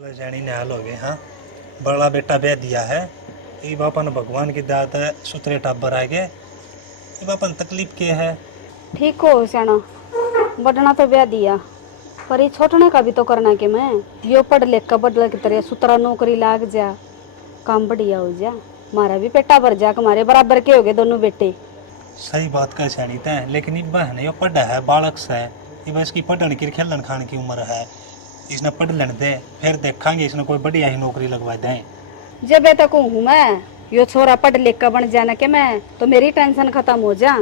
जानी ने हाल हो गए। हाँ, बड़ा बेटा ब्याह दिया है। ये बापन भगवान की दात है, सुतरे टाबर आ गए। ये बापन तकलीफ के है। ठीक हो सियाना, बढ़ना तो ब्याह दिया, पर ये छोटने का भी तो करना कि मैं यो पढ़ लिख कर बदल की तरह सुतरा नौकरी लाग जा, काम बढ़िया हो जा, मारा भी पेटा भर जा, हमारे बराबर के हो गए दोनों बेटे। सही बात कह सैनी तय, लेकिन ये बहन ये पढ़ा है, बालक से ये बस की पढ़ने की खेलन खान की उम्र है। इसने पढ़ लेने दे, फिर देखेंगे इसने कोई बढ़िया ही नौकरी लगवा दें। जब तक हूँ मैं यो छोरा पढ़ लिख कर बन जाना के मैं तो मेरी टेंशन खत्म हो जा।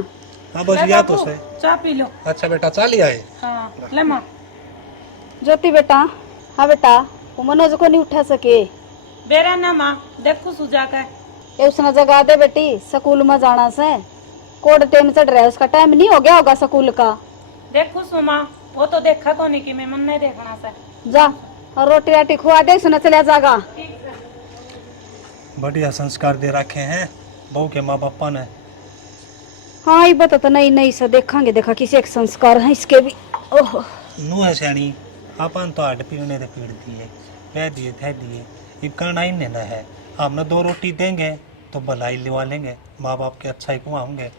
हाँ बस या तो सही। चाय पी लो। अच्छा बेटा चाह लिया है। हाँ ले माँ। ज्योति बेटा, हाँ बेटा, वो मनोज को नहीं उठा सके, बेरा ना माँ, देखो सुजा का ये उसने जगा दे बेटी, स्कूल में जाना से कोड टाइम चढ़ रहा है, उसका टाइम नहीं हो गया होगा स्कूल का। देखो सुमा, वो तो देखा को नहीं कि मैं मन नहीं देखना से। जा और रोटी राटी खुआ दे, उसने चला जागा। बढ़िया संस्कार दे रखे हैं बहू के माँ बापा ने। हाँ ये बता तो नहीं नहीं से देखांगे, देखा किसी एक संस्कार है इसके भी। ओह नू है सैनी, अपन तो हट पीने दे पीड़ दिए, कह दिए थे दिए, ये करना ही नहीं है। हमने 2 रोटी देंगे तो भलाई लिवा लेंगे, माँ बाप के अच्छा ही कुआंगे।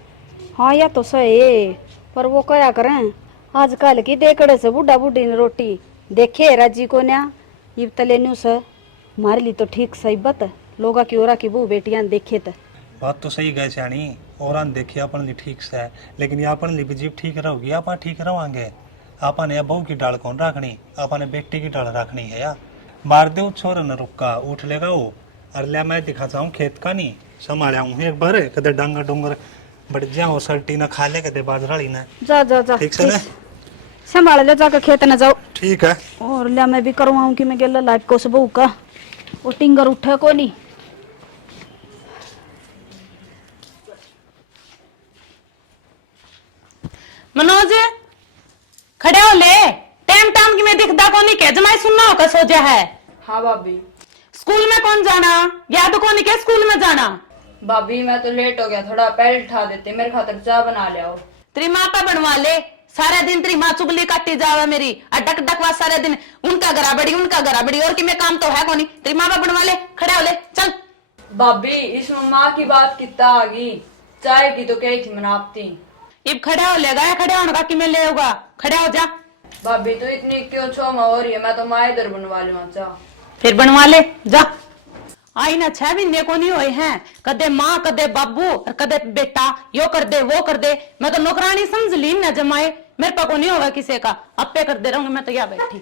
हाँ या तो सही, पर वो क्या करें, आजकल की देकड़े से बुढ़ा बुढ़ी ने रोटी देखे राजी को न्या ये तले न्यू से मारे ली तो ठीक सही बत लोगा की ओरा की बहू बेटियां देखे तो। बात तो सही गए सैनी, और देखिए अपन लिए ठीक से है, लेकिन ये अपन लिए भी जीव ठीक रहोगी, अपन ठीक रहोगे। अपन या बहू की डाल कौन रखनी, अपन बेटी की डाल रखनी है या। मार दे छोर न रुका उठ लेगा वो। अरे मैं दिखा चाहूँ खेत का नहीं संभाला हूँ एक बार, कदे डांगर डूंगर बढ़ जाओ सर्टी न खा ले, कदे बाजराली न। जा जा जा ठीक से ना, संभाल ले, जाकर खेत न जाओ। ठीक है। और लिया मैं भी करवाऊं कि मैं गेला लाइफ को से बहू का वो टिंगर उठे को नहीं। मनोज खड़े हो ले, टाइम टाइम की मैं दिखदा को नहीं के जमाई सुनना होगा सोचा है। हाँ भाभी। स्कूल में कौन जाना, याद को नहीं के स्कूल में जाना। भाभी मैं तो लेट हो गया, थोड़ा पहले उठा देते, मेरे खातिर चाय बना ले आओ। तेरी माँ का बनवा ले, सारा दिन तेरी माँ चुगली काटती जावा मेरी, अटक डकवा सारे दिन उनका गराबड़ी उनका गराबड़ी, और कि मैं काम तो है को नहीं। तेरी माँ का बनवा ले, खड़े हो ले चल। भाभी इसमें माँ की बात कितना आ गई, चाय की तो कही थी मनापती। इब खड़े हो लेगा या खड़े होने का कि मैं ले होगा, खड़े हो जा। भाभी तो इतनी क्यों छोमा हो रही है, मैं तो माँ इधर बनवा लूँ चाह। फिर बनवा ले जा। आई ना 6 महीने को नहीं हुए हैं, कदे माँ कदे बाबू और कदे बेटा, यो कर दे वो कर दे। मैं तो नौकरानी समझ ली ना जमाए, मेरे पास को नहीं होगा किसी का, अपे कर दे रहूंगी मैं तो यहाँ बैठी।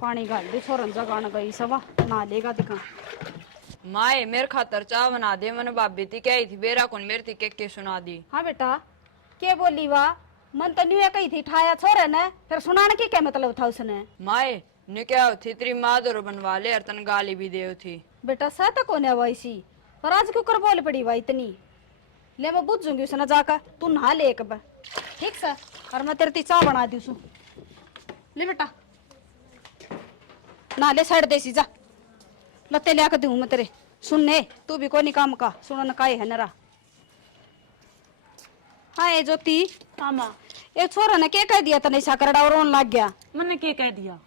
पानी घाल दे छोरन जगान गई सवा ना लेगा दिखा। माए मेरे खातर चाय बना दे, मैंने भाभी थी कही थी, बेरा कौन मेरे थी के सुना दी। हाँ बेटा के बोली वाह, मन तो न्यू कही थी ठाया छोरे ने, फिर सुनाने की क्या मतलब था उसने। माए ने क्या थी तेरी माँ दर बनवा ले, और तन गाली भी दे थी। बेटा सह तक होने वैसी, पर आज क्यों कर बोल पड़ी वाह इतनी। ले मैं बुझूंगी उसने जाकर, तू नहा ले एक बार ठीक से, और मैं तेरे चाय बना दी उसू। ले बेटा नहा ले, साइड देसी जा, लत्ते लिया कर दूं मैं तेरे। सुनने तू भी कोई नहीं काम का, सुनन का है नरा। हाँ ये ज्योति, हाँ माँ। ये छोरा ने क्या कह दिया था, नहीं साकरड़ा और रोन लग गया। मैंने क्या कह दिया,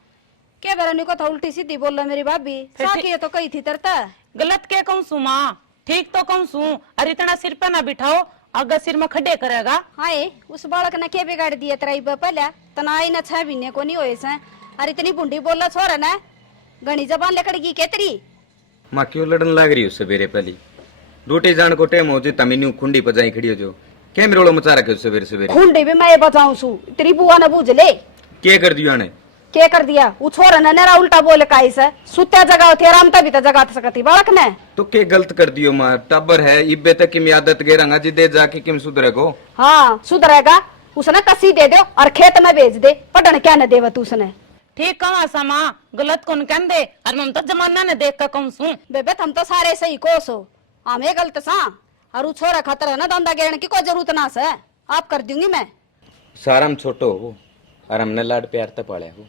क्या बेरा को था उल्टी सीधी बोल रहा मेरी भाभी, साकी तो कही थी तरता। गलत क्या कहूँ सू माँ, ठीक तो कहूँ सू। अरे इतना सिर पे ना बिठाओ, अगर सिर में खड्डे करेगा। हाय उस बालक ने क्या बिगाड़ दिया तेरा इब पहले, तनाई ना 6 महीने को नहीं होए से, अरे इतनी बुंडी बोला छोरा ने, घनी जबान लकड़गी के तेरी। माँ क्यों लड़न लाग रही उससे बेरे पहली, रोटी जान को टेम हो जो तमीन्यू खुंडी पजाई खड़ी हो जो, क्या मेरे मचा रखे सवेरे सवेरे। खुंडी भी मैं बचाऊं सू, तेरी बुआ ने बूझ ले क्या कर दिया ने, क्या कर दिया। वो छोरा ने नेरा उल्टा बोले काई से, सुत्या जगह होती आरामता भी तो जगा सकती बालक ने। तो क्या गलत कर दियो माँ, टब्बर है इब्बे तक की आदत गेरंगा जिदे जाके किम सुधरेगो। हाँ सुधरेगा, उसने कसी दे दो और खेत में बेच दे, पटन क्या न देवत उसने। ठीक कहा सा माँ, गलत कौन कह दे, और हम तो जमाना ने देख कर कहूँ सू। बेबे हम तो सारे सही कोस हो, हमें गलत सा, और वो छोरा खतर है ना धंधा गिरने की कोई जरूरत ना से, आप कर दूंगी मैं। सारा हम छोटो हो और हमने लाड प्यार ते पाले हो,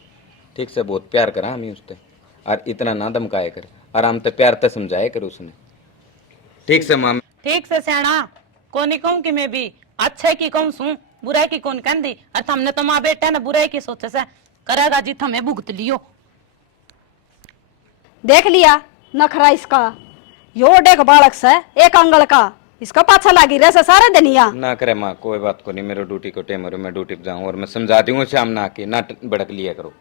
ठीक से बहुत प्यार करा हमें उसते, और इतना ना धमकाया कर, और हम ते प्यार ते समझाया कर उसने, ठीक से माँ। ठीक से सियाना को नहीं कहूँ कि मैं भी अच्छे की कहूँ सू, बुराई की कौन कह दी। और हमने तो माँ बेटा ने बुराई की सोचे से करेगा जी, हमें भुगत लियो। देख लिया नखरा इसका, यो डेक बालक से एक अंगल का, इसका पाछा लागी रहे सारा दुनिया। ना करे माँ, कोई बात को नहीं, मेरे ड्यूटी को टाइम हो, मैं ड्यूटी पे जाऊँ और मैं समझा दूंगा शाम ना आके ना भड़क लिया करो।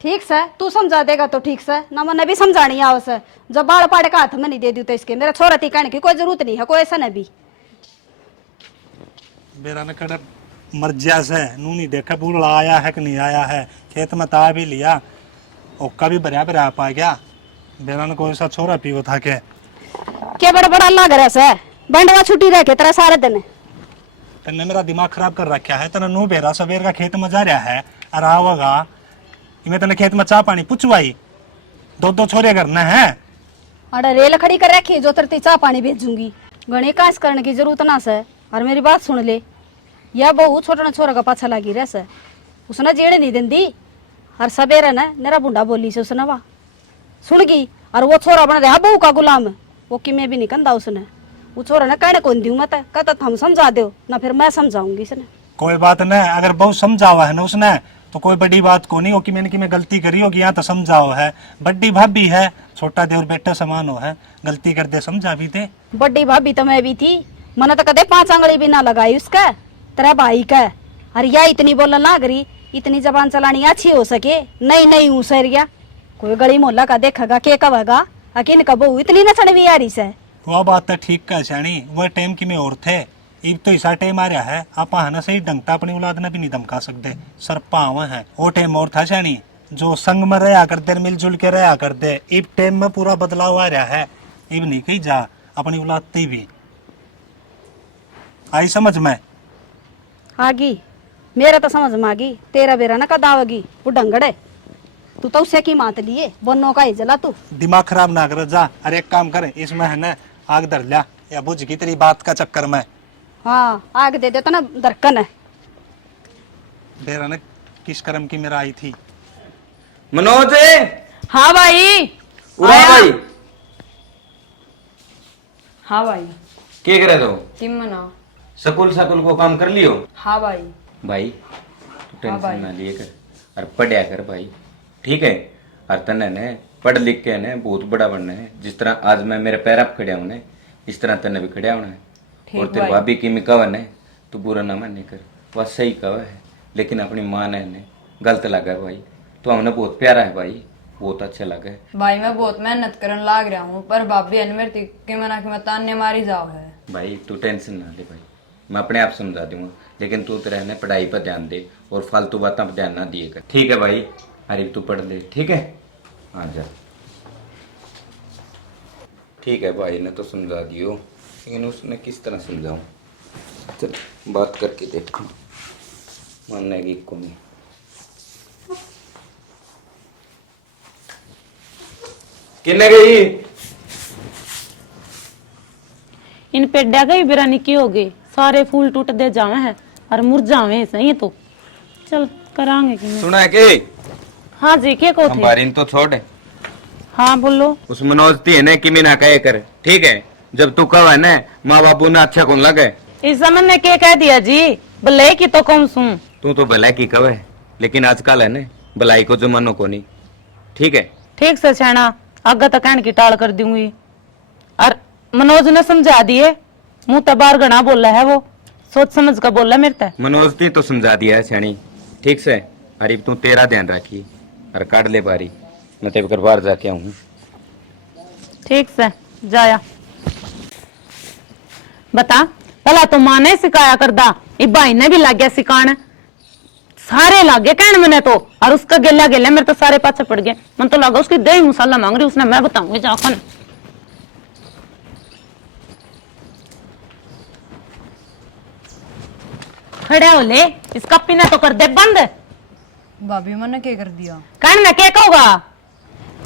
ठीक से तू समझा देगा तो ठीक से, ना मैंने भी समझानी आवस है। जब बाल पाड़े का हाथ में नहीं दे दी तो इसके मेरा छोरा थी कहने की कोई जरूरत नहीं है, कोई ऐसा नहीं भी। मेरा न कड़े मर्जिया से नू नहीं देखा बूढ़ा आया है कि नहीं आया है, खेत में ता भी लिया, ओका भी भरिया भरिया पा गया। मेरा न कोई सा छोरा पीवो था के बड़ा बड़ा अल्लाह करे से बंडवा छुट्टी रह के तेरा सारे दिन। तन्ने मेरा दिमाग खराब कर रखा है, तना नू बेरा सवेर का खेत में जा रहा है और आवागा मैं तने खेत में चाह पानी पुछवाई, दो छोरे करना है। अरे रेल खड़ी कर रखी जो तरती चाह पानी भेजूंगी, घणी काश करने की जरूरत ना से। और मेरी बात सुन ले, यह बहू छोटा छोरा का पाछा लगी रह से, उसने जेड़ नहीं देंदी। और सवेरे ने मेरा बुंडा बोली से उसने वाह सुन गई, और वो छोरा बन रहा बहू का गुलाम, वो कि मैं भी नहीं कंधा उसने। वो छोरा ने कहने कौन दू मत कहता हम समझा दो ना, फिर मैं समझाऊंगी इसने। कोई बात नहीं, अगर बहुत समझावा है ना उसने तो कोई बड़ी बात को नहीं हो कि मैंने कि मैं गलती करी होगी, यहाँ तो समझाओ है। बड़ी भाभी है, छोटा देवर बेटा समान हो है, गलती कर दे समझा भी दे। बड़ी भाभी तो मैं भी थी, मैंने तो कदे 5 आंगली भी ना लगाई उसका, तेरा भाई का। अरे या इतनी बोलना ना करी, इतनी जबान चलानी अच्छी हो सके, नहीं नहीं हूँ सरिया कोई गली मोहल्ला का देखेगा के कहेगा अकिन कबू इतनी नचन भी आ रही से। वो बात तो ठीक कह श्याणी, वो टाइम की में और थे, इब तो ऐसा टाइम आ रहा है आप है ना सही ढंगता अपनी औलाद ने भी नहीं धमका सकते, सरपा हुआ है। वो टाइम और था श्याणी, जो संग में रहा करते मिलजुल के रहा करते, इब टाइम में पूरा बदलाव आ रहा है। इब नहीं कही जा अपनी औलाद ती भी आई समझ में आगी, मेरा तो समझ में आगी, तेरा बेरा ना कदा आवेगी वो डंगड़े, तू तो उसे की मात लिए बनो का ही जला तू। दिमाग खराब ना कर जा। अरे एक काम करे, इसमें है ना आग धर लिया या बुझ की तेरी बात का चक्कर में। हाँ आग दे देता ना दरकन है। बेरा ने किस कर्म की मेरा आई थी। मनोज हाँ भाई। उड़ा आया। भाई हाँ भाई। क्या करे तो तुम मना। स्कूल को काम कर लियो। हाँ भाई। भाई तू टेंशन ना लिए कर और पढ़िया कर भाई, ठीक है। और तने ने पढ़ लिख के ने बहुत बड़ा बनना है, जिस तरह आज मैं मेरे पैर आप खड़े हूं इस तरह तने भी खड़े होना है। और तेरे भाभी की मिकावन है, तू बुरा ना माने कर, वह सही कहा है, लेकिन अपनी माँ ने गलत लगा भाई। तो हमने बहुत प्यारा है भाई, बहुत अच्छा लगा है भाई। मैं बहुत मेहनत करने लाग रहा हूँ, पर भाभी अनमेर के मना के मैं ताने मारी जाओ है। भाई तू टेंशन ना ले भाई, मैं अपने आप समझा दूंगा, लेकिन तू रहने पढ़ाई पर ध्यान दे और फालतू बातों पर ध्यान ना दिए कर, ठीक है भाई। अरे तू पढ़ ले, ठीक है। हाँ जा, ठीक है। भाई ने तो समझा दियो, लेकिन उसने किस तरह समझाऊं, चल बात करके देखो, मानने की को नहीं। किन्ने गई इन पेड्या गई बिरानी की हो गई, सारे फूल टूट दे जावे हैं और मुरझावे सही तो चल करांगे कि सुना है कि हाँ जी के को थे। हमारी तो छोड़, हाँ बोलो। उस मनोज थी है ना कि मैं ना कहे कर, ठीक है। जब तू कह है ना माँ बापू ने अच्छा कौन लगे, इस समय ने के कह दिया जी, भले की तो कम सुन। तू तो भलाई की कहे, लेकिन आजकल है ना भलाई को जमानो को नहीं, ठीक है। ठीक से छेना आगे तो कहने की टाल कर दूंगी। और मनोज ने समझा दिए, मुंह तबार गणा बोला है, वो सोच समझ कर बोला मेरे तक। मनोज ने तो समझा दिया है छेनी, ठीक से। अरे तू तेरा ध्यान रखी और काट ले बारी, मैं तेरे घर बाहर जाके आऊँ। ठीक से जाया। बता भला तो माँ ने सिखाया करदा, ये भाई ने भी लग गया सिखाने, सारे लग गए कहने मैंने तो। और उसका गेला गेला मेरे तो सारे पाछे पड़ गए, मन तो लगा उसकी दही मसाला मांग रही, उसने मैं बताऊंगी जाकर। खड़े हो ले, इसका पीना तो कर दे बंद। भाभी मैंने क्या कर दिया? कहने मैं क्या कहूँगा,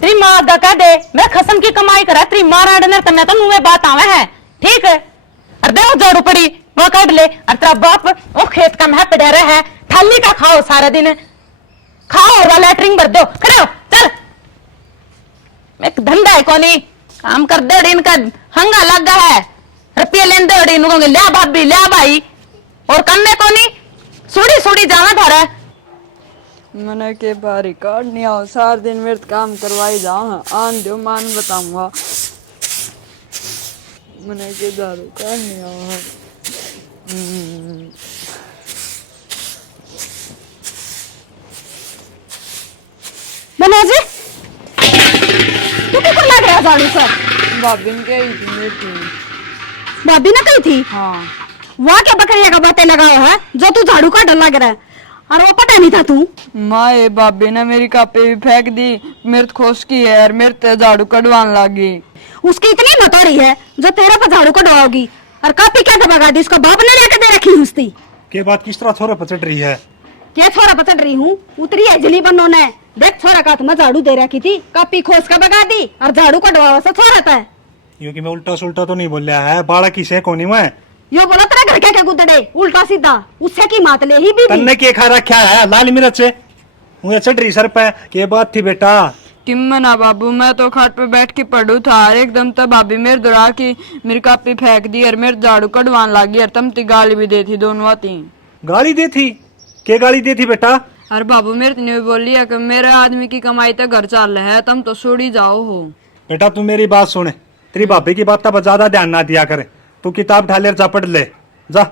तेरी माँ दा कह दे मैं खसम की कमाई करा, तेरी माँ राडनर करना तो मुँह में बात आवे है, ठीक है। और दे वो झाड़ू पड़ी वो काट ले, और तेरा बाप वो खेत का मह पड़ा रहा है, थाली का खाओ सारा दिन, खाओ और लैटरिंग भर दो, खड़े हो चल। एक धंधा है कोनी, काम कर दे, इनका हंगा लगा है, रुपये लेन दे, इनको लिया भाभी लिया भाई, और करने कोनी सुड़ी सुड़ी जाना थारा। मैंने के बारी काट नहीं आओ सार दिन मेरे तो काम करवाई जाओ आन दो मान बताऊंगा मैंने के दारू काट नहीं आओ बना जी तू क्यों लग रहा झाड़ू सर? भाभी ने कही थी मेरी थी। भाभी ने कही थी हाँ वहाँ क्या बकरिया का बातें लगाओ है जो तू झाड़ू काटने लग रहा है और वो पता नहीं था तू। माँ ये भाभी ने मेरी कापी भी फेंक दी मेरे तो खुश की है और मेरे तो झाड़ू कटवाने लगी। उसकी इतनी मतौरी है जो तेरा पर झाड़ू कटवाओगी और कापी क्या भगा दी उसका बाप ने लेकर दे रखी उसकी। के बात किस तरह छोरा पचट रही है? क्या छोरा पचट रही हूँ उतरी है जली बनो ने देख छोरा का हाथ में झाड़ू दे रखी थी कापी खोस का भगा दी और झाड़ू कटवावा से छोरा था। यूं कि मैं उल्टा सुल्टा तो नहीं बोल रहा है, बाड़ा की से कोनी मैं यो बोला तेरा घर क्या गुदड़े उल्टा सीधा उससे की मात ले ही भी तन्ने के खा रखा है लाल मिर्च से मुझे चढ़ रही सर पे। के बात थी बेटा? टिम्मना बाबू मैं तो खाट पे बैठ के पढ़ू था और एकदम तब भाभी मेरे दुरा की मेरी कापी फेंक दी और मेरे झाड़ू कटवान लगी और तम ती गाली भी दी थी दोनों आती। गाली दी थी? के गाली दी थी बेटा? अरे बाबू मेरे ने बोली है कि मेरे आदमी की कमाई तो घर चल रहा है तुम तो छोड़ी जाओ हो। बेटा तू मेरी बात सुने, तेरी भाभी की बात पर ज्यादा ध्यान ना दिया करे। तू किताब ढाले जा पढ़ ले जा।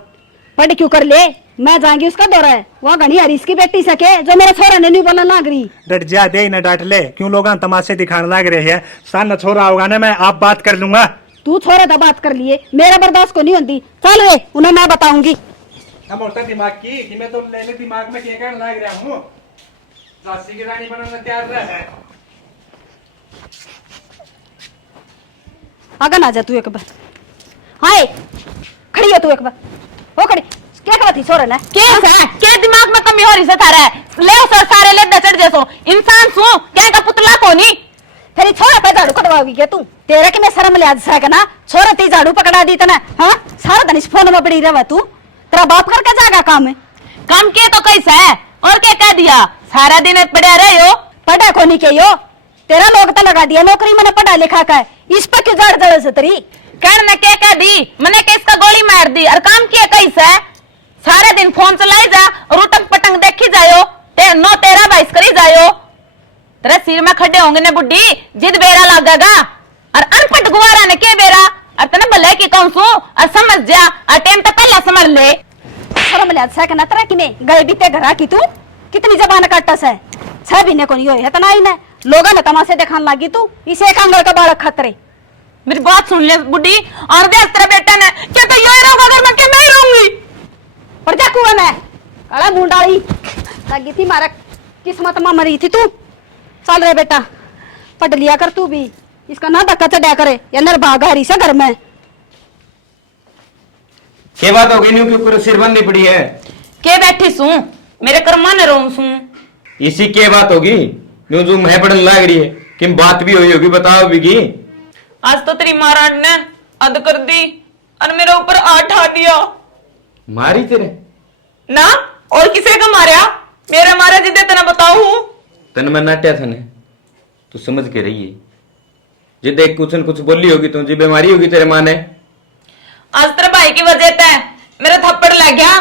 पढ़ क्यों कर ले मैं जाऊंगी उसका दौरा है वहाँ घनी हरीश की बेटी सके जो मेरा छोरा ने नहीं बोलना लाग रही। डट जा दे न डांट ले क्यों लोग तमाशे दिखाने लग रहे हैं। सान न छोरा होगा ना मैं आप बात कर लूंगा। तू छोरे तो बात कर लिए मेरा बर्दाश्त को नहीं होती चल वे उन्हें मैं बताऊंगी। मोटा दिमाग की कि मैं तो लेने दिमाग में क्या कहने लग रहा हूँ। झांसी की रानी बनने तैयार रहा है। आगे ना जा तू एक बार। हाय खड़ी हो तू एक बार हो खड़ी क्या कहती छोरे ने क्या दिमाग में कमी हो रही से थारा है ले सर सारे ले दचड़ जैसो इंसान सो क्या का पुतला कोनी तेरी छोरा पे झाड़ू कटवाओगी क्या तू? तेरा कि मैं शर्म ले आज सक ना छोरा ती झाड़ू पकड़ा दी तना हाँ सारा दिन इस फोन में पड़ी रहा तू तेरा बाप करके जाएगा काम है काम किए तो कैसा है और क्या कह दिया सारा दिन पड़ा रहे हो पढ़ा को नहीं के यो तेरा लोग तो लगा दिया नौकरी मैंने पढ़ा लिखा का है इस पर क्यों जड़ जड़ से तेरी कहने ने क्या कह दी मैंने किसका गोली मार दी और काम किया कैसा है सारे दिन फोन चलाई जा और उटंग पटंग देखी जायो नो तेरा बाइस करी जायो तेरे सिर में खड्डे होंगे ने बुड्ढी जिद बेरा लगेगा और अनपढ़ गुवारा ने के बेरा और तने भले की कौन सू और समझ जा और टाइम तक पहला समझ ले शर्म ले आज सक ना तेरा कि मैं गए बीते घरा की तू कितनी जबान काटस है 6 महीने को नहीं हो इतना ही ना लोगों ने तमाशे दिखाने लगी तू इसे एक अंगल का बालक खतरे। मेरी बात सुन ले बुड्ढी और देख तेरा बेटा ने क्या तो यही रहोगा अगर मैं क्या मैं रहूंगी पर जा कुएं में काला मुंडाली लगी थी मारा किस्मत में मरी थी तू। चल रे बेटा पढ़ लिया कर तू भी इसका ना धक्का चढ़ा करे या नर भागा हरी से घर में। क्या बात हो गई न्यू के ऊपर सिरबंदी पड़ी है? के बैठी सू मेरे कर्मा न रहूं सू इसी की बात होगी न्यू जो मैं पढ़ने लग रही है कि बात भी हुई होगी बताओ बिगी। आज तो तेरी महाराज ने अद कर दी और मेरे ऊपर आठ आ दिया। मारी तेरे? ना और किसे का मारा मेरा मारा जिदे तना बताऊ तन मैं नाट्या था ने तू समझ के रही है जे देख कुछ न कुछ बोली होगी तो जी बीमारी होगी तेरे माँ ने। आज तेरे भाई की वजह से मेरा थप्पड़ लग गया।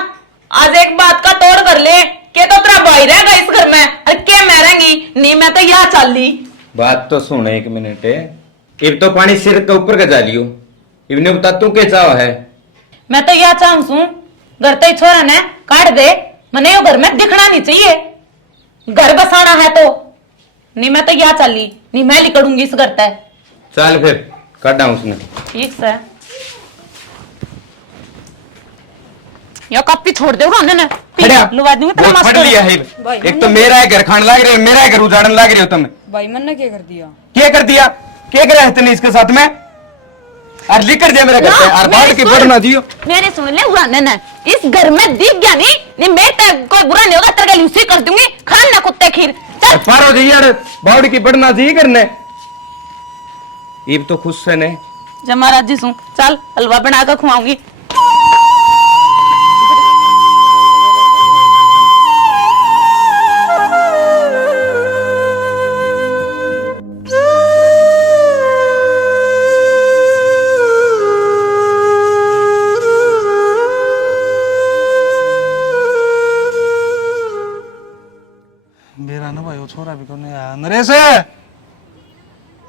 आज एक बात का तोड़ कर ले के तो तेरा भाई रहेगा इस घर में और क्या मैं रहेंगी नहीं मैं तो यहाँ चल ली। बात तो सुन एक मिनट है इब तो पानी सिर के ऊपर का जा लियो इबने बता तू क्या चाह है? मैं तो यह चाहूं सू घर तो छोरा ने काट दे मने यो घर में दिखना नहीं चाहिए घर बसाना है तो नहीं मैं तो यहाँ चल ली नहीं मैं निकलूंगी इस घर तक। चल फिर काटा उसने ठीक है या कप्पी छोड़ दे उन्होंने लुवा दूंगी तेरा फट लिया है एक तो मेरा है घर खाने लग रहे हो मेरा है घर उजाड़ने लग रहे हो तुम। भाई मैंने क्या कर दिया? क्या कर दिया? क्या करा है तूने इसके साथ में? और लिख कर दिया मेरा घर पे और बाढ़ की बढ़ ना दियो। मेरे सुन ले उड़ाने ना इस घर में दिख गया नहीं मैं कोई बुरा नहीं होगा तेरे लिए उसी कर दूंगी खान ना कुत्ते खीर चल पारो जी यार बाढ़ की बढ़ना जी करने इब तो खुश से ने जमाराज जी सुन चल हलवा बना कर खुआऊंगी।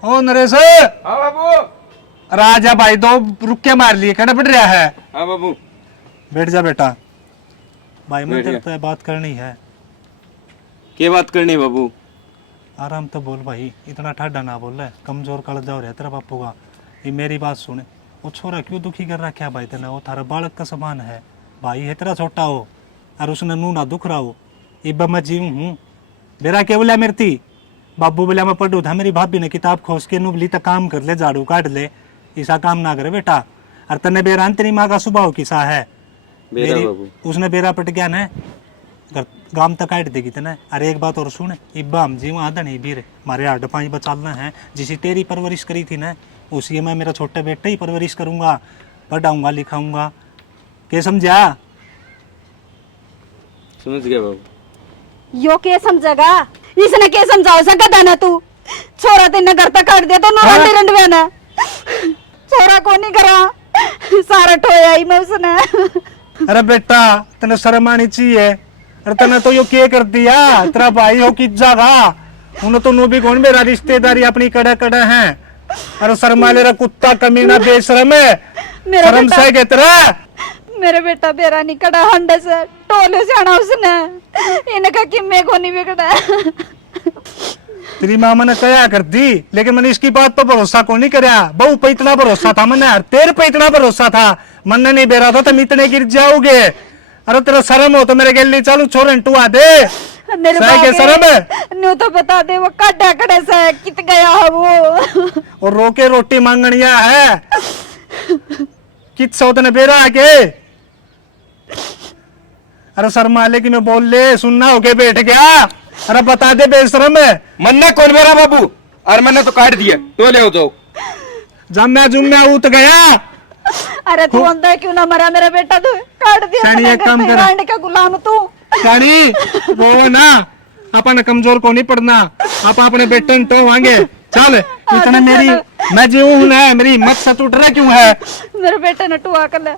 ओ नरेश, हाँ बाबू। राजा भाई दो रुके मार लिए, कहना पड़ रहा है। हाँ बाबू। बैठ जा बेटा। भाई बैठ मैं गया। तेरे बात करनी है। क्या बात करनी बाबू? आराम तो बोल भाई, इतना ठाडा ना बोल रहा है, कमजोर कलजा हो रहा है तेरा बापू का। ये मेरी बात सुने, वो छोरा क्यों दुखी कर रखा है भाई तेने? वो थारा बालक का समान है भाई, है तेरा छोटा हो और उसने नू ना दुख रहा हो। इब्बा मैं जीव हूँ, बेरा क्या बोला मेरी थी? बाबू बोला मैं पढ़ू था, मेरी भाभी ने किताब खोज के नूबली तक काम कर ले, झाड़ू काट ले, ऐसा काम ना करे बेटा। और तने बेरा तेरी माँ का स्वभाव किसा है? बेरा बाबू। उसने बेरा पट गया ना, गाम तक काट देगी तेने। अरे एक बात और सुन, इब्बा हम जीव आधा नहीं बीर, हमारे आठ पाँच बचालना है। जिसी तेरी परवरिश करी थी ना, उसी मैं मेरा छोटा बेटा ही परवरिश करूंगा, पढ़ाऊंगा लिखाऊंगा। क्या समझा? समझ गया बाबू। यो के समझेगा? इसने के समझाओ सकता ना तू? छोरा तेने घर तक काट दिया तो ना रंडे रंडवे ना, छोरा को नहीं करा, सारा ठोया ही मैं उसने। अरे बेटा तने शर्म आनी चाहिए। अरे तने तो यो के कर दिया, तेरा भाई हो कि जागा, उन्हें तो नू भी कौन मेरा रिश्तेदारी अपनी कड़ा कड़ा है। अरे शर्मा ले रहा कुत्ता कमीना बेशरम है, मेरा शर्म बेटा- से के तेरा। मेरे बेटा बेरा नहीं कड़ा हंडे से टोले से आना उसने, इनका किम्मे को नहीं बिगड़ा। तेरी माँ मैंने कया कर दी, लेकिन मैंने इसकी बात पर भरोसा को नहीं कराया। बहू पे इतना भरोसा था मैंने, तेरे पे इतना भरोसा था, मन नहीं बेरा था तुम इतने गिर जाओगे। अरे तेरा शर्म हो तो मेरे गली चालू छोरन टुआ दे, मेरे सही के शर्म है। न्यू तो बता दे वो काटा कड़े से कित गया है वो। और रोके रोटी मांगनिया है कित सौ तने बेरा आके। अरे शर्मा ले कि मैं बोल ले, सुनना होके बैठ गया। अरे बता दे बेशरम है। मन्ना कौन मेरा बाबू? और मैंने तो काट दिया, तो ले जाओ। जम्या जुम्या उत गया। अरे तू अंदर क्यों ना मरा मेरा बेटा? तू काट दिया सैनी, अपने एक घर काम पे, कर। रांड का गुलाम तू। रानी वो ना अपन कमजोर को नहीं पड़ना, आप अपने बेटे तो वांगे चल। इतना मेरी मैं जीव हूं ना, मेरी हिम्मत से टूट रहा क्यों है? मेरे बेटे ने टुआ कर ले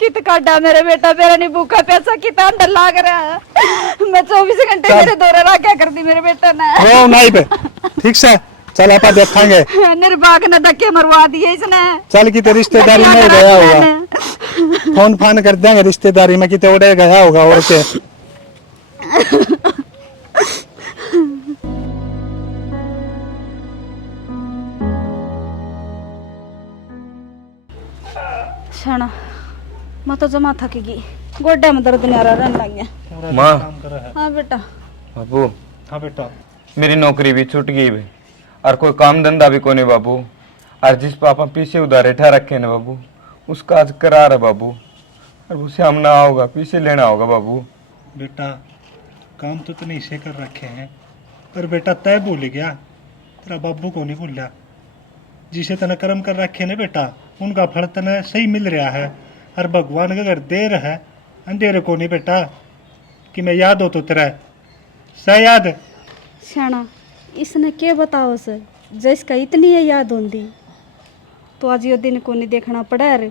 कित काटा मेरे बेटा, मेरा नहीं भूखा पैसा कितना अंदर लाग रहा है। मैं 24 घंटे मेरे दौरे रहा क्या कर दी मेरे बेटे ने। ओ नहीं पे ठीक से चल, आप देखेंगे। निर्बाग ने धक्के मरवा दिए इसने। चल की रिश्तेदारी में गया होगा, फोन फान कर देंगे रिश्तेदारी में कितने उड़े गया होगा। और के क्षण मैं तो जमा थकेगी, गोड्डे में दर्द नहीं आ रहा, रहने लग गया। माँ हाँ बेटा। बाबू, हाँ बेटा, मेरी नौकरी भी छूट गई है और कोई काम धंधा भी कोने बाबू। और जिस पापा पीछे उधारे ठहर रखे ना बाबू, उसका आज करार है बाबू। और उसे हम ना होगा, पीछे लेना होगा बाबू। बेटा काम तो तूने इसे कर रखे हैं, पर बेटा तय भूल गया, तेरा बाबू को नहीं भूला। जिसे तने कर्म कर रखे ने बेटा, उनका फल तने सही मिल रहा है। और भगवान का अगर देर है अंधेरे को नहीं बेटा, कि मैं याद हो तो तेरा सही याद। श्याणा इसने क्या बताओ सर, जिसका इतनी है याद होंगी तो आज यो दिन को नहीं देखना पड़ा रे।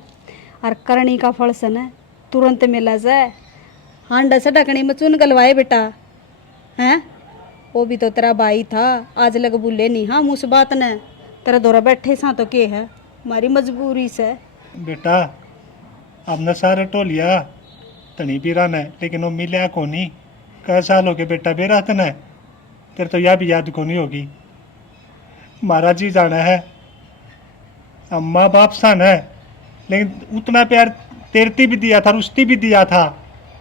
और करनी का फल से न तुरंत मिला जाए। हांडा से ढकनी में चुन गलवाए बेटा हैं, वो भी तो तेरा भाई था, आज लग भूले नहीं। हाँ मुझ बात न तेरा दौरा बैठे सा तो के है, हमारी मजबूरी से। बेटा हमने सारे टोलिया तनी बीरा ने, लेकिन वो मिला को नहीं। कै साल हो गए बेटा बेरा तने, तेरे तो यह भी याद को नहीं होगी। महाराज जी जाना है, अम्मा बाप सन है, लेकिन उतना प्यार तेरती भी दिया था, रुस्ती भी दिया था,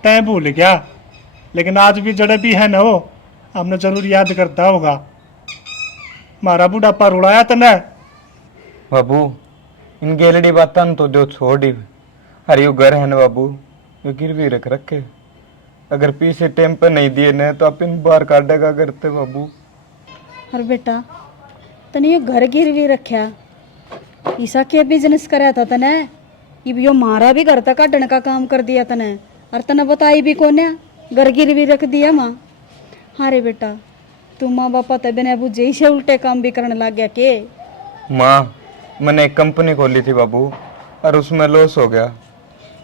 तय भूल गया। लेकिन आज भी जड़े भी है ना वो, हमने जरूर याद करता होगा। मारा बुढ़ापा रुड़ाया तने। बाबू इन गेलड़ी बातन तो जो छोड़ ही, अरे यो घर है ना बाबू, यो गिरवी रख रखे। अगर पीछे टेम पे नहीं दिए न तो अपन बाहर काटेगा करते बाबू। और बेटा तने ये घर गिरवी रखा, ईसा के बिजनेस कराया था तने, ये यो मारा भी घर तक काटने का काम कर दिया तने। और तने बताई भी कोने, घर गिरवी रख दिया माँ। हाँ रे बेटा तू माँ बापा तो बिना बुझे से उल्टे काम भी करने लग गया के। माँ मैंने एक कंपनी खोली थी बाबू, और उसमें लॉस हो गया,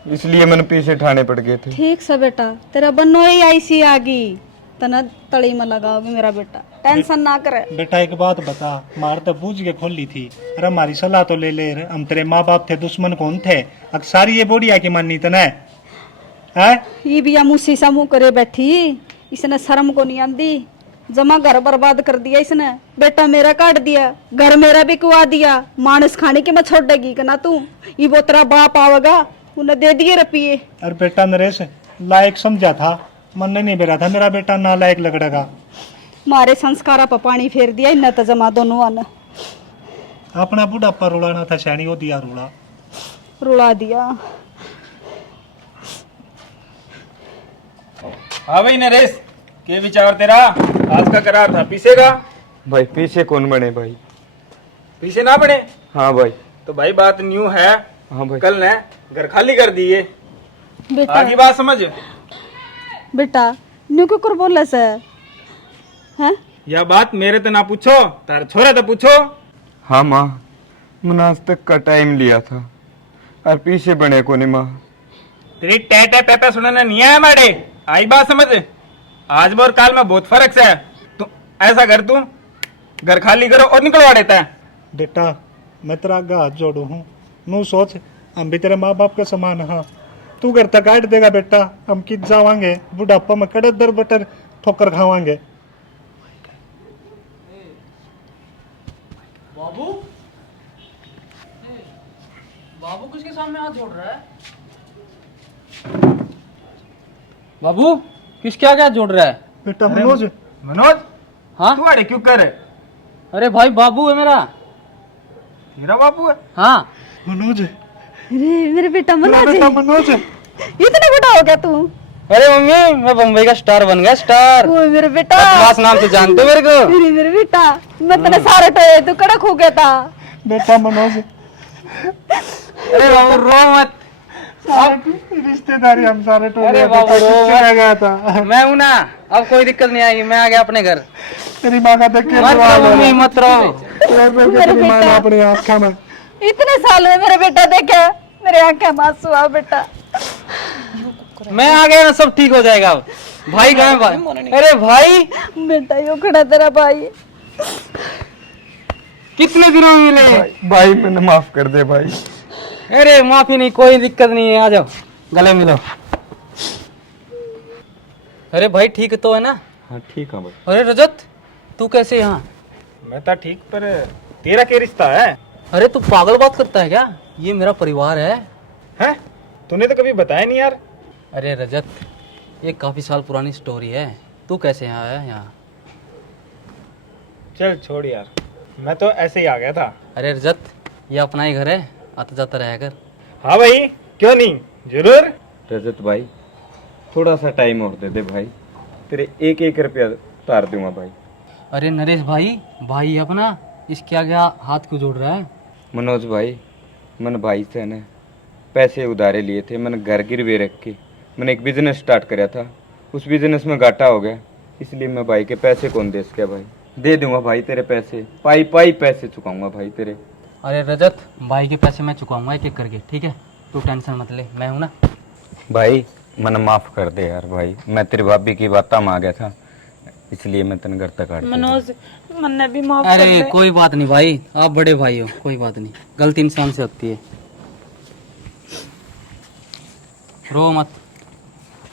इसलिए मैंने पीछे ठाने पड़ गए थे। ठीक से बेटा, तेरा बनो ही ऐसी आगी, तना तली में लगाओगे मेरा बेटा, टेंशन ना करे। बेटा एक बात बता, मार तो बूझ के खोली थी। अरे हमारी सलाह तो ले ले, हम तेरे माँ बाप थे, दुश्मन कौन थे? अब सारी ये बोड़िया की माननी तने है? ये भी मुँह सा मुँह करे बैठी, इसने शर्म को नहीं आंदी, जमा घर बर्बाद कर दिया इसने। बेटा मेरा काट दिया, घर मेरा भी कुआ दिया, मानस खाने के मैं छोड़ देगी ना तू? ये वो तेरा बाप आवेगा, उन्हें दे दिए रुपये। अरे बेटा नरेश लायक समझा था, मन नहीं बेरा था मेरा बेटा ना लायक लगड़ेगा। मारे संस्कारा पर पानी फेर दिया इन्हें तो जमा दोनों आने। अपना बुढ़ापा रुलाना था सैनी, वो दिया रुला दिया। हाँ भाई नरेश, के विचार तेरा? आज का करार था, पीसेगा? भाई पीछे कौन बने भाई? पीछे ना बने? हाँ भाई। तो भाई बात न्यू है, हाँ भाई। कल ने घर खाली कर दिए, बेटा आगे बात समझ। बेटा न्यू क्यों कर बोले से हैं? यह बात मेरे तो ना पूछो, तार छोरे तो पूछो। हाँ माँ, मैंने आज तक का टाइम लिया था और पीछे बने को नहीं माँ। तेरी टे पे सुनने नहीं आया माड़े, आई बात समझ। आज और काल में बहुत फर्क है। तू ऐसा कर, तू घर खाली करो और निकलवा देता है। बेटा मैं तेरा आगे हाथ जोड़ू हूँ, नू सोच हम भी तेरे माँ बाप के समान। हाँ तू घर तक काट देगा बेटा, हम कित जावांगे, बुढ़ापा में कड़क दर बटर ठोकर खावांगे। बाबू, बाबू किसके सामने हाथ जोड़ रहा है? बाबू किसके आगे हाथ जोड़ रहा है? बेटा मनोज। मनोज, हाँ? तू अरे क्यों कर? अरे भाई बाबू है मेरा। मेरा बापू है? हाँ मनोज, अरे मेरे बेटा मेरा मनोज, बेटा मनोज। इतना बड़ा हो गया तू? अरे मम्मी, मैं बम्बई का स्टार बन गया, स्टार। ओ मेरे बेटा, बदमाश नाम से जानते हो मेरे को? अरे मेरे बेटा, मैं तेरे सारे टोए तू कड़क हो गया था। बेटा मनोज, अरे बाबू रो मत। रिश्तेदारी हम सारे टोले अरे बाबू रो चला गया था। मैं हूं ना, अब कोई दिक्कत नहीं आएगी, मैं आ गया अपने घर। तेरी माँ का देख के मत रो मम्मी, मत रो। तेरी माँ ने अपनी आँखों में। इतने साल में मेरा बेटा देखे, मेरे आंखें में आंसू आ बेटा। मैं आ गया ना, सब ठीक हो जाएगा अब। भाई कहाँ है भाई? अरे भाई बेटा यो खड़ा तेरा भाई। कितने दिनों में मिले? भाई मैंने माफ कर दे भाई। अरे माफी नहीं, कोई दिक्कत नहीं है, आ जाओ गले मिलो। अरे भाई ठीक तो है ना? हाँ ठीक है भाई। अरे रजत, तू कैसे यहाँ? मैं तो ठीक, पर तेरा क्या रिश्ता है? अरे तू पागल बात करता है क्या? ये मेरा परिवार है। हैं? तूने तो कभी बताया नहीं यार। अरे रजत, ये काफी साल पुरानी स्टोरी है। तू कैसे यहाँ आया यहाँ? चल छोड़ यार, मैं तो ऐसे ही आ गया था। अरे रजत, ये अपना ही घर है, आता जाता रहा कर। हाँ भाई, क्यों नहीं, जरूर। रजत भाई थोड़ा सा टाइम और दे दे भाई, तेरे एक एक रुपया उतार दूंगा भाई। अरे नरेश भाई, भाई है अपना, इसके आगे हाथ क्यों जोड़ रहा है? मनोज भाई, मैंने भाई से ने पैसे उधारे लिए थे, मैंने घर गिरवे रख के मैंने एक बिजनेस स्टार्ट कराया था, उस बिजनेस में घाटा हो गया, इसलिए मैं भाई के पैसे कौन दे सके भाई। दे दूंगा भाई तेरे पैसे, पाई पाई पैसे चुकाऊंगा भाई तेरे। अरे रजत, भाई के पैसे मैं चुकाऊंगा एक एक करके, ठीक है? तू टेंशन मत ले, मैं हूं ना। भाई मैंने माफ कर दे यार भाई, मैं तेरी भाभी की बात में आ गया था, इसलिए मैं तेने घर तक आ गया। मनोज, मन्ने भी माफ अरे कोई बात नहीं भाई, आप बड़े भाई हो, कोई बात नहीं, गलती इंसान से होती है। रो मत,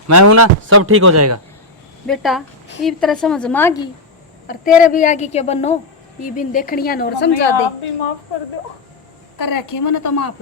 मैं हूं ना, सब ठीक हो जाएगा। बेटा ये तरह समझ में आ गई, और तेरे भी आगे क्यों बनो, ये बिन देखनिया और समझा दे। भी माफ कर दो। कर रखे मैंने तो माफ।